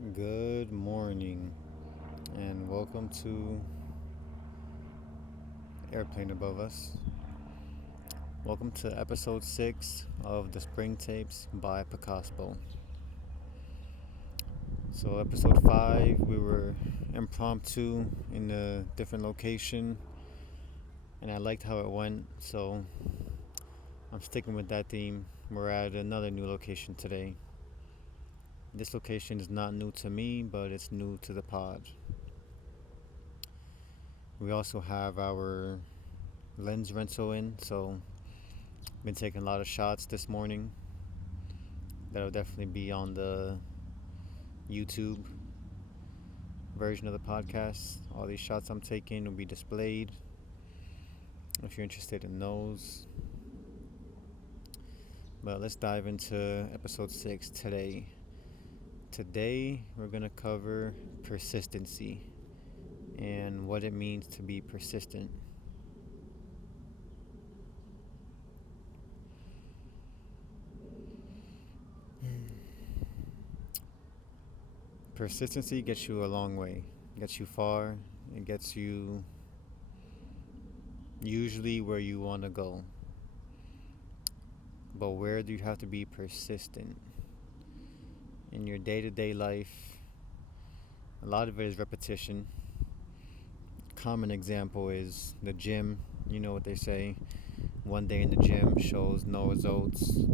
Good morning, and welcome to Airplane Above Us. Welcome to episode 6 of the Spring Tapes by Picasso. So, episode 5, we were impromptu in a different location, and I liked how it went, so I'm sticking with that theme. We're at another new location today. This location is not new to me, but it's new to the pod. We also have our lens rental in, so been taking a lot of shots this morning. That'll definitely be on the YouTube version of the podcast. All these shots I'm taking will be displayed if you're interested in those. But let's dive into episode 6 today. Today we're going to cover persistency and what it means to be persistent. Persistency gets you a long way, gets you far, it gets you usually where you want to go. But where do you have to be persistent? In your day-to-day life, a lot of it is repetition. Common example is the gym. You know what they say, one day in the gym shows no results.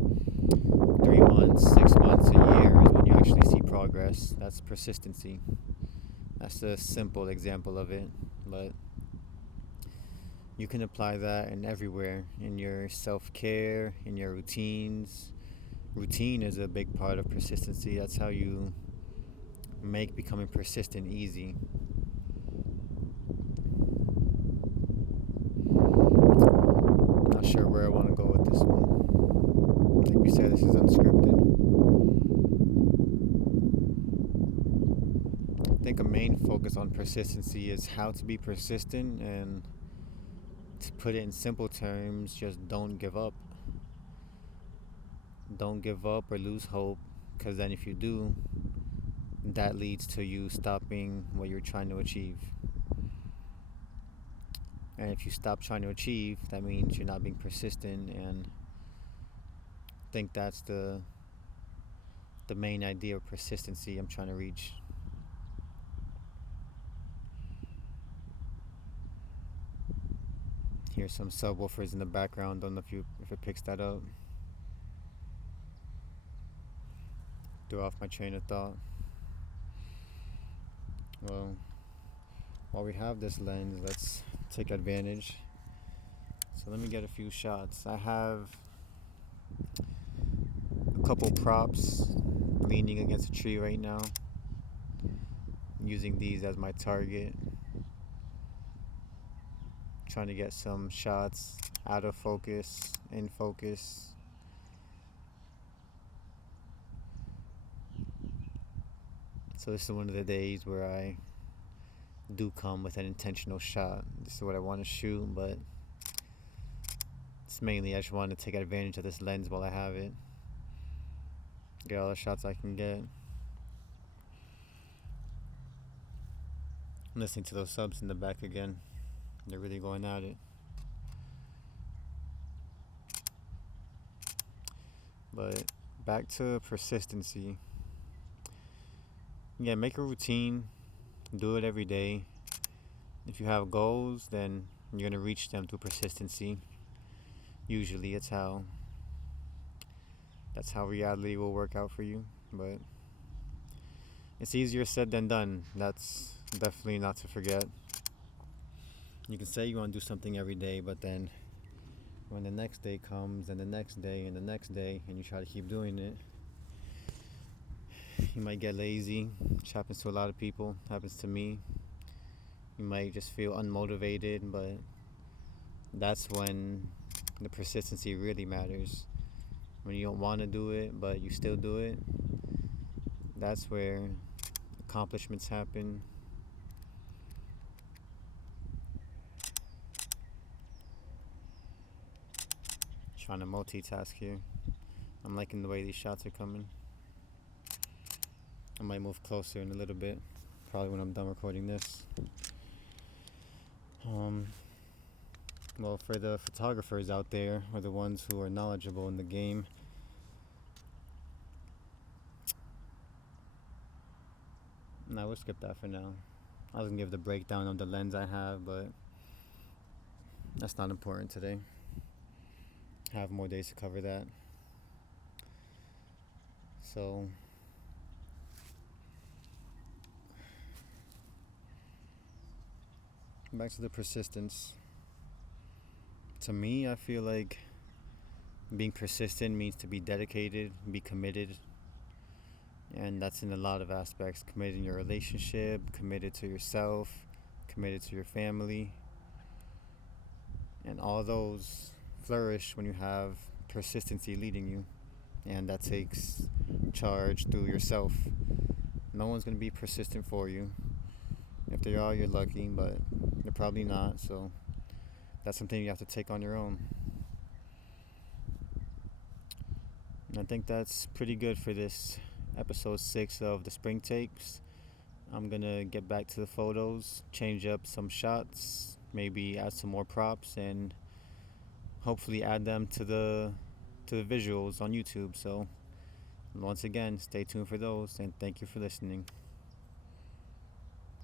3 months, 6 months, a year is when you actually see progress. That's persistency. That's a simple example of it, but you can apply that in everywhere, in your self-care, in your routines. Routine is a big part of persistency. That's how you make becoming persistent easy. Not sure where I want to go with this one. Like we said, this is unscripted. I think a main focus on persistency is how to be persistent, and to put it in simple terms, just don't give up. Don't give up or lose hope, because then if you do, that leads to you stopping what you're trying to achieve. And if you stop trying to achieve, that means you're not being persistent, and I think that's the main idea of persistency I'm trying to reach. Here's some subwoofers in the background. Don't know if it picks that up. Threw off my train of thought. Well, while we have this lens, let's take advantage. So let me get a few shots. I have a couple props leaning against a tree right now. I'm using these as my target. Trying to get some shots out of focus, in focus. So this is one of the days where I do come with an intentional shot. This is what I want to shoot, but it's mainly I just want to take advantage of this lens while I have it. Get all the shots I can get. I'm listening to those subs in the back again. They're really going at it. But back to persistency. Yeah, make a routine. Do it every day. If you have goals, then you're going to reach them through persistency. Usually that's how reality will work out for you. But it's easier said than done. That's definitely not to forget. You can say you want to do something every day, but then when the next day comes, and the next day, and the next day, and you try to keep doing it, you might get lazy, which happens to a lot of people, happens to me. You might just feel unmotivated, but that's when the persistency really matters. When you don't want to do it, but you still do it, that's where accomplishments happen. Trying to multitask here. I'm liking the way these shots are coming. I might move closer in a little bit, probably when I'm done recording this. Um, well, for the photographers out there, or the ones who are knowledgeable in the game, no, we'll skip that for now. I was gonna give the breakdown of the lens I have, but that's not important today. I have more days to cover that. So, back to the persistence. To me, I feel like being persistent means to be dedicated, be committed, and that's in a lot of aspects. Committed in your relationship, committed to yourself, committed to your family, and all those flourish when you have persistency leading you, and that takes charge through yourself. No one's going to be persistent for you. If they are, you're lucky, but they're probably not, so that's something you have to take on your own. And I think that's pretty good for this episode 6 of the Spring Takes. I'm gonna get back to the photos, change up some shots, maybe add some more props, and hopefully add them to the visuals on YouTube. So once again, stay tuned for those, and thank you for listening.